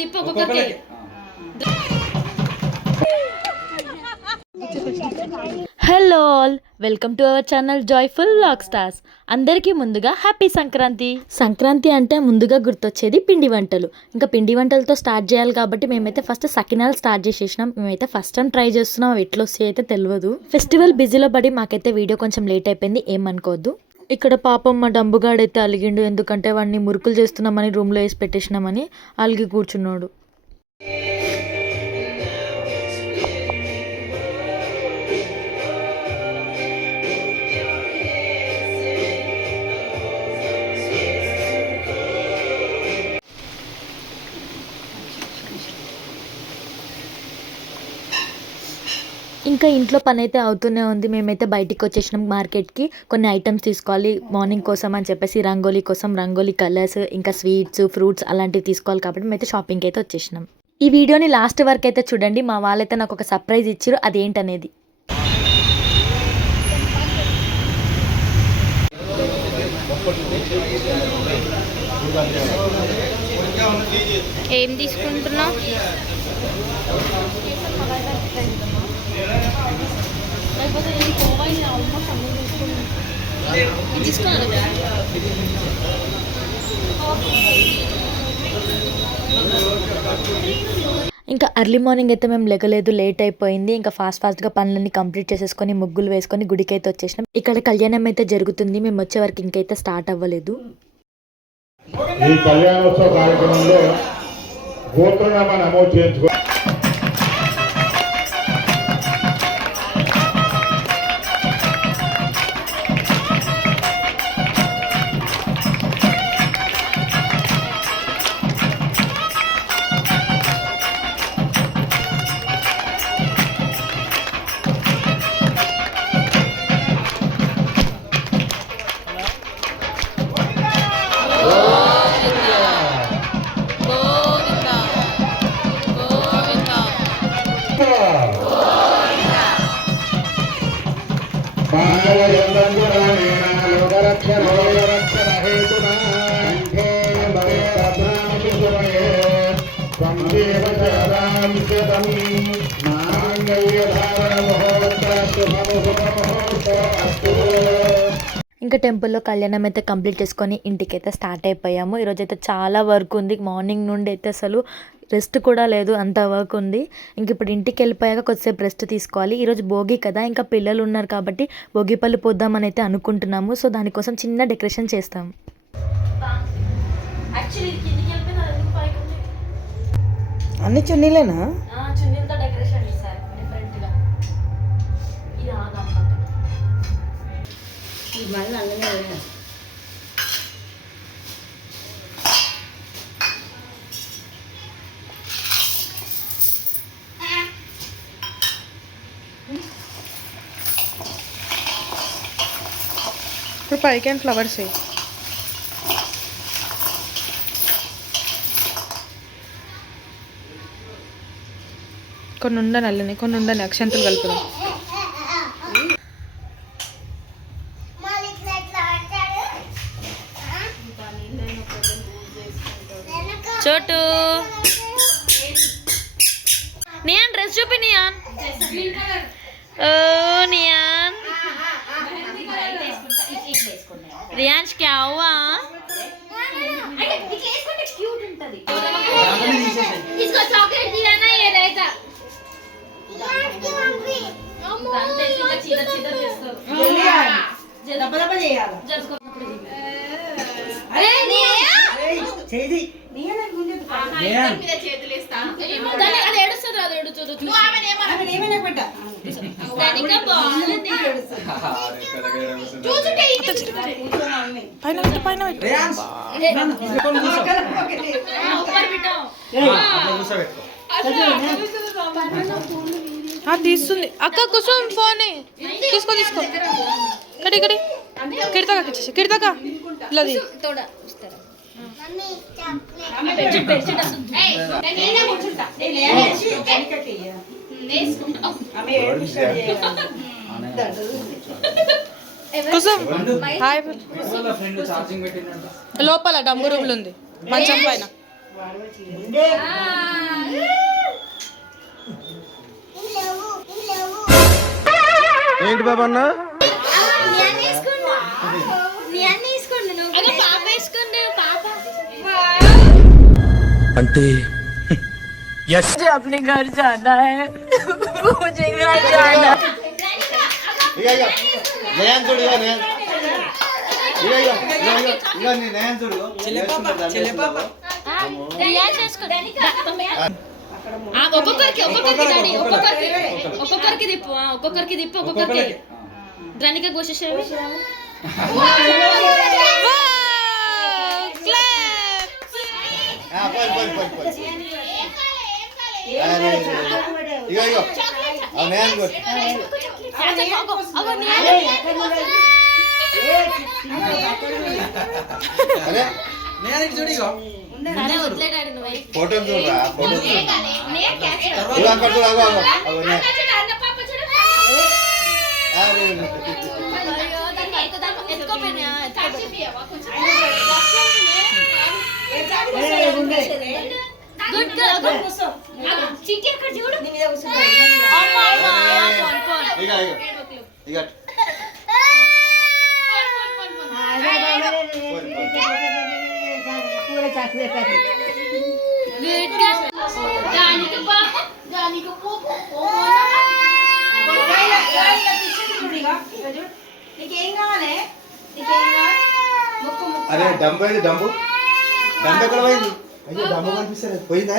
తిప్పి ఒక్కొక్కరికి. Hello all, welcome to our channel joyful vlog stars. అందరికీ ముందుగా హ్యాపీ సంక్రాంతి. సంక్రాంతి అంటే ముందుగా గుర్తొచ్చేది పిండి వంటలు. ఇంకా పిండి వంటలతో స్టార్ట్ చేయాలి కాబట్టి మేమైతే ఫస్ట్ సకినాలు స్టార్ట్ చేసేసినాం. మేమైతే ఫస్ట్ టైం ట్రై చేస్తున్నాం, ఎట్లా వస్తాయి అయితే తెలియదు. ఫెస్టివల్ బిజీలో పడి మాకైతే వీడియో కొంచెం లేట్ అయిపోయింది, ఏమనుకోవద్దు. ఇక్కడ పాపం మా డంబుగాడైతే అలిగిండు, ఎందుకంటే వాడిని మురుకులు చేస్తున్నామని రూమ్లో వేసి పెట్టేసినామని అలిగి కూర్చున్నాడు. ఇంకా ఇంట్లో పని అయితే అవుతూనే ఉంది. మేమైతే బయటికి వచ్చేసినాం మార్కెట్కి. కొన్ని ఐటమ్స్ తీసుకోవాలి మార్నింగ్ కోసం అని చెప్పేసి, రంగోలీ కోసం రంగోలీ కలర్స్, ఇంకా స్వీట్స్, ఫ్రూట్స్ అలాంటివి తీసుకోవాలి కాబట్టి మేమైతే షాపింగ్కి అయితే వచ్చేసినాం. ఈ వీడియోని లాస్ట్ వరకు అయితే చూడండి. మా వాళ్ళైతే నాకు ఒక సర్ప్రైజ్ ఇచ్చారు, అదేంటనేది. ఏం తీసుకుంటున్నావు? ఇంకా ఎర్లీ మార్నింగ్ అయితే మేము లెగలేదు, లేట్ అయిపోయింది. ఇంకా ఫాస్ట్గా పనులన్నీ కంప్లీట్ చేసేసుకొని ముగ్గులు వేసుకొని గుడికి అయితే వచ్చేసినాం. ఇక్కడ కళ్యాణం అయితే జరుగుతుంది, మేము వచ్చే వరకు ఇంకైతే స్టార్ట్ అవ్వలేదు. ఈ కళ్యాణోత్సవ కార్యక్రమంలో గోత్రనామా నమోదు చేయించుకో. ఇంకా టెంపుల్లో కళ్యాణం అయితే కంప్లీట్ చేసుకొని ఇంటికైతే స్టార్ట్ అయిపోయాము. ఈరోజు అయితే చాలా వర్క్ ఉంది, మార్నింగ్ నుండి అయితే అసలు రెస్ట్ కూడా లేదు, అంత వర్క్ ఉంది. ఇంక ఇప్పుడు ఇంటికి వెళ్ళిపోయాక కొద్దిసేపు రెస్ట్ తీసుకోవాలి. ఈరోజు భోగి కదా, ఇంకా పిల్లలు ఉన్నారు కాబట్టి భోగి పళ్ళు పోద్దామని అయితే అనుకుంటున్నాము. సో దానికోసం చిన్న డెకరేషన్ చేస్తాం. అన్ని చున్నీలేనా? చున్నీలతో డెకరేషన్ చేశారు డిఫరెంట్గా. ఇది ఇప్పుడు పైకి ఫ్లవర్స్ వేయి. కొన్ని ఉండని అల్లని, కొన్ని ఉండని అక్షంతలు కలుపుదాం. చోటు నియాన్ డ్రెస్ చూపి. నియాన్ ఓ నియాన్ रियांश क्या हुआ? इसको चॉकलेट दिया ना, ये रहेगा। अरे చేతులు తీస్తుంది అక్క. కుసుమ్ ఫోన్ తీసుకో తీసుకో. కడి కడి కిడతాక ఇచ్చేసి కిడతాక ఇలాది కుసుమ్ హాయ్. లోపల డంబు రూములు ఉంది మంచం పైన. ఏంటి బాబా అన్న పాప వేసుకుంటే పాప అంటే अपने घर जाना है मुझे घर जाना నయన్ చూడు నయన్ చూడు ఒక్కొక్కరికి తిప్పు ఒక్కొక్కరికి ద్రనిక కోసేసేవి నయన్ చూడు అరే వదిలేడాడు నువ్వు ఫోటో చూడరా ఫోటో ఇవి అక్కడ చూడు అరే డంబు ఏది డంబు ఎక్కడ పోయింది అయ్యో డంబు కనిపిస్తలేదు పోయిందా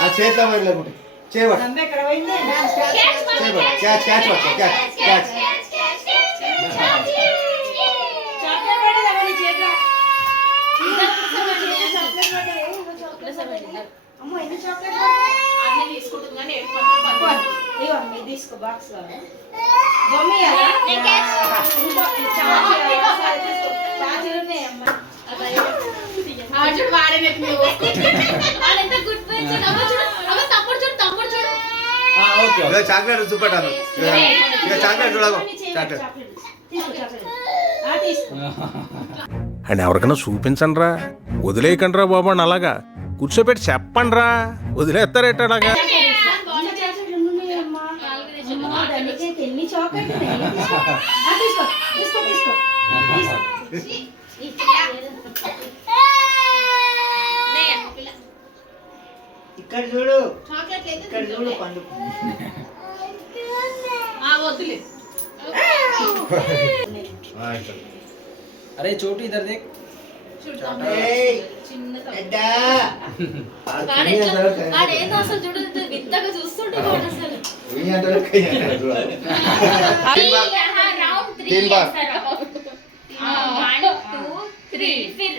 ఆ చేతిలో పోయి లేకుంటే చేయబట్టు క్యాచ్ క్యాచ్ పట్టు క్యాచ్ క్యాచ్ తీసుకో బాక్స్ చాక్లెట్ చూపెట్టాను ఇక చాక్లెట్ చూడగో చాక్లెట్ అండ్ ఎవరికైనా చూపించండి రా వదిలేయకండి రా బాబు అని అలాగా కూర్చోబెట్టి చెప్పండి రా వదిలేస్తారేట అలాగా ఎన్ని చాక్లెట్ తీసుకో తీసుకో తీసుకో ఇక్కడ చూడు ఇక్కడ చూడు పండు వద్దులే अरे छोटू इधर देख వాడేందో అసలు చూడు విత్తగా చూస్తుంటాడు అసలు రౌండ్ 3 तीन बार 1 2 3 फिर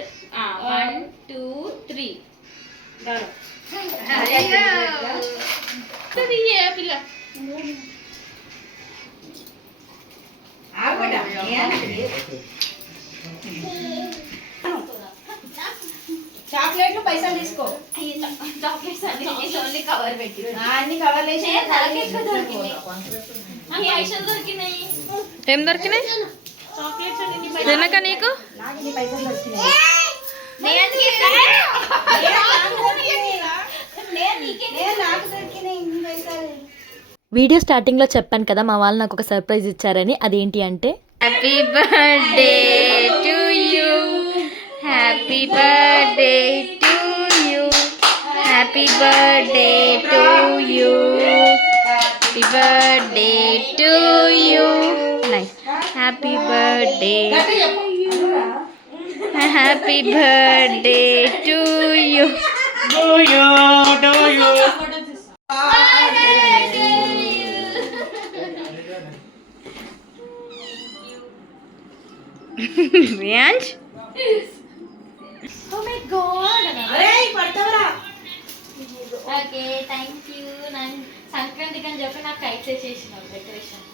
1 2 3 పిల్ల చాక్లెట్లు పైసలు తీసుకో చాక్లెట్స్ అన్ని కవర్ పెట్టి అన్ని కవర్లు వేసి పైసలు దొరికినాయి ఏం దొరికినాయి తినక నీకు నాకు నీ పైసలు దొరికినాయి నాకు దొరికినాయి ఇన్ని పైసలు. వీడియో స్టార్టింగ్లో చెప్పాను కదా మా వాళ్ళు నాకు ఒక సర్ప్రైజ్ ఇచ్చారని. అదేంటి అంటే happy birthday to you happy birthday to you happy birthday to you happy birthday to you happy birthday happy birthday to you Rianj? Oh my god! అరేయ్ పడతావరా Okay, thank you. నేను సంక్రాంతికి అని చెప్పి నాకు కైట్స్ వేసేసినావు decoration.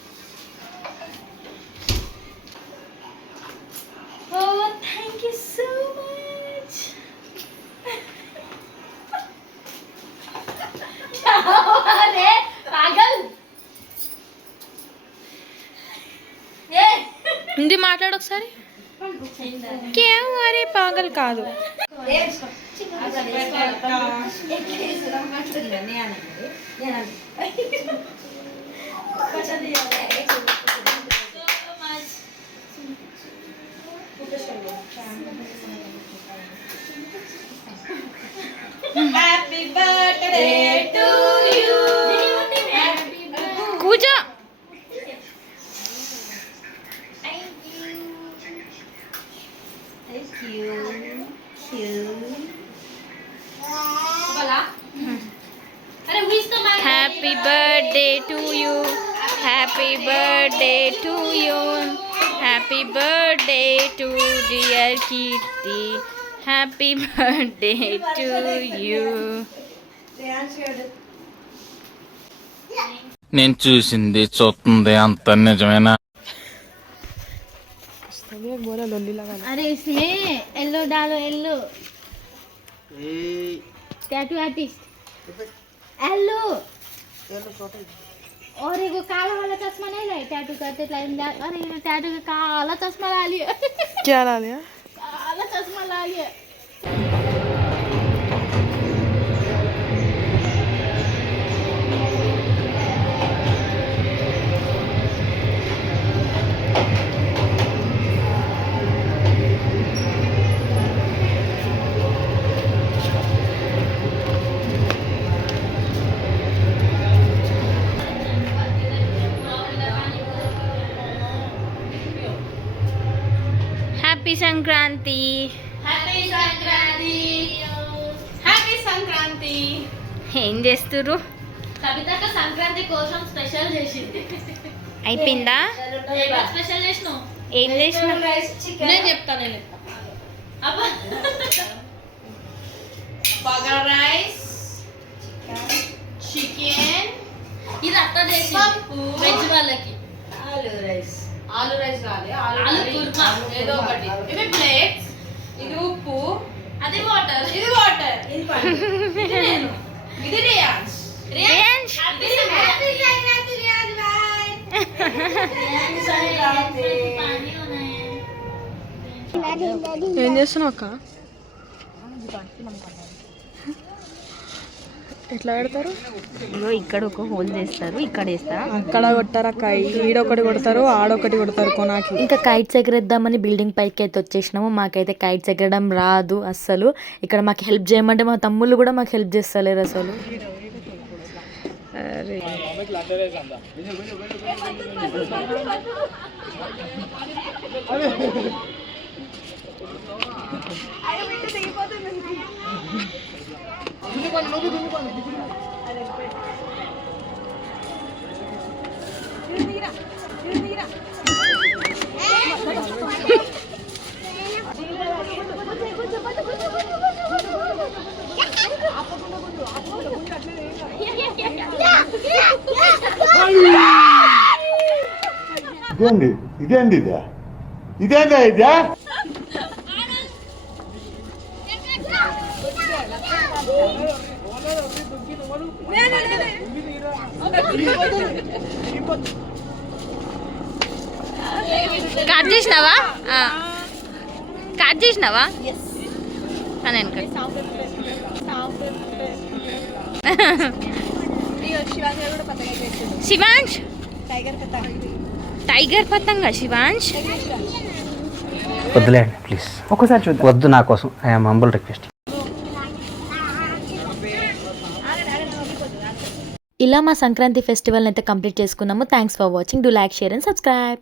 Oh, thank you so much. अरे पागल హిందీ మాట్లాడు ఒకసారి. క్యా అరే పాగల్ కాదు. Happy birthday to you. కూర్చో. అరే విష్ తో happy birthday to you, happy birthday to you, happy birthday to dear Keerthi, happy birthday to you. నేను చూసింది చూస్తుంది అంత నిజమేనా? अरे इसमें येलो डालो, येलो टैटू आर्टिस्ट येलो और एगो काला वाला चश्मा नहीं लाए टैटू करते अरे ये टैटू का काला चश्मा ला लिया. क्या ला लिया? काला चश्मा ला लिया. Happy Sankranti. Happy Sankranti. Happy Sankranti. ఏం చేస్తుర్రు? కవితక సంక్రాంతి కోసం స్పెషల్ చేసింది. అయిపోయిందా? స్పెషల్ చేసినావు. ఏం చేసిన? నేను చెప్తాను. అబ్బా బగారా రైస్, చికెన్, ఇది అత్త చేసి వెజ్ వాళ్ళకి ఆలు రైస్ కాదు, ఆలు కుర్మా. ఏదో ఒకటి. ఇవి ప్లేట్స్, ఇది ఉప్పు, అది వాటర్. ఇది వాటర్, ఇది పండు, ఇది నేను, ఇది రియాన్స్. రియాన్స్. హ్యాపీ సంక్రాంతి. పానీ ఉన్నాయి. ఏం చేస్తున్నావు అక్క? ఎట్లా పెడతారు? ఇక్కడ ఒక హోల్ చేస్తారు, ఇక్కడ వేస్తారు. అక్కడ కొట్టారు అక్క, ఈడొకటి కొడతారు, ఆడొకటి కొడతారు కొనాకి. ఇంకా కైట్స్ ఎగరేద్దామని బిల్డింగ్ పైకి అయితే వచ్చేసినాము. మాకైతే కైట్స్ ఎగరడం రాదు అస్సలు. ఇక్కడ మాకు హెల్ప్ చేయమంటే మా తమ్ముళ్ళు కూడా మాకు హెల్ప్ చేస్తలేరు అసలు. ఇదేంది ఇదేందా ఇదా? కట్ చేసినావా? కట్ చేసినావా? అని శివాంష్ టైగర్ పతంగ. శివాంష్ వద్దులేండి ప్లీజ్, ఒక్కసారి చూద్దాం. వద్దు, నా కోసం ఐఎమ్ హంబుల్ రిక్వెస్ట్. ఇలా మా సంక్రాంతి ఫెస్టివల్ అయితే కంప్లీట్ చేసుకున్నాము. Thanks for watching. Do like, share and subscribe.